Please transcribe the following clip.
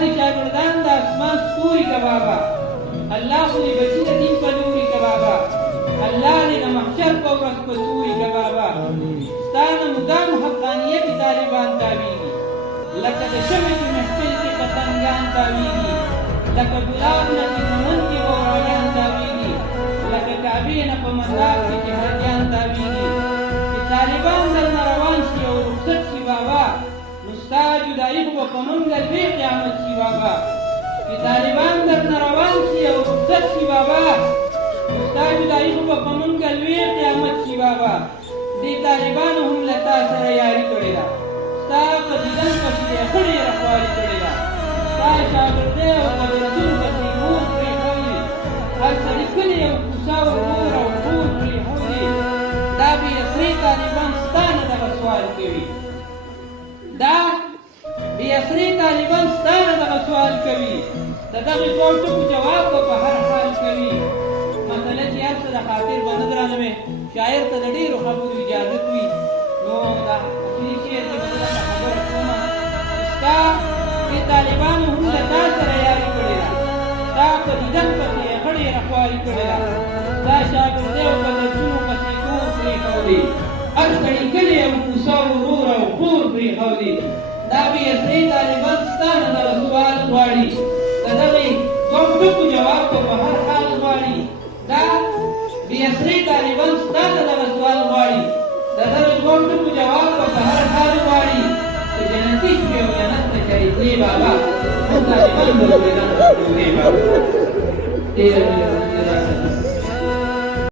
دې شاګردان د اسمان ستوري که بابا، الله خو دې بچي د دین په لوري که بابا، الله دې د محشر په ورځ په توري که بابا. ستا نه مدام حقانیت طالبان تاویږي، لکه د شمع چې محفل کې پتنګان تاویږي، لکه ګلاب نه چې چمن کې غوراګان تاویږي، لکه کعبې نه په منداب کې چې حاجیان تاویږي. چې طالبان درنه روان شي او رخصت شي بابا، نو ستا جدایي خو به په موږ لوی قیامت شي بابا. چې طالبان درنه روان شي او رخصت شي بابا، نو ستا جدایي خو به په موږ لوی قیامت شي بابا. دې طالبانو هم له تا سره یاري کړې ده، ستا په دیدن پسې یې خړې رخوالي کړې ده. ستا شاګردۍ او قدرتونو پسې مور پرېښودې، هر سړي کلي او کوڅه ورور او کور پرېښودې. دا بې اثرې طالبان ستا نه دغه سوال کوي، دا بې اثرې طالبان ستا نه دغه سوال کوي، د دغې دوو ټکو جواب به په هر حال کوي. مسله چې هر څه د خاطر به نه درانوې، شاعر ته د ډېرو خبرو اجازت وي، نو دا اخري شعر کې به زه دغه خبره کومه چې ستا دې طالبانو هم له تا سره یاري کړې ده، ستا په دیدن پسې یې خړې رخوالي کړې ده، ستا شاګردۍ او په درسونو پسې کور پرېښودې، هر سړي کلي او کوڅه ورور او کور پرېښودې. دا بې اثرې طالبان ستا نه دغه سوال غواړي، د دغې دوو ټکو جواب به په هر حال غواړي. دا بې اثرې طالبان ستا نه دغه سوال غواړي، د دغه دوو ټکو جواب به په هر حال غواړي. که جنتي شوې او جنت ته چرې تلې بابا، موږ طالبان به ورېدل ډېره مینه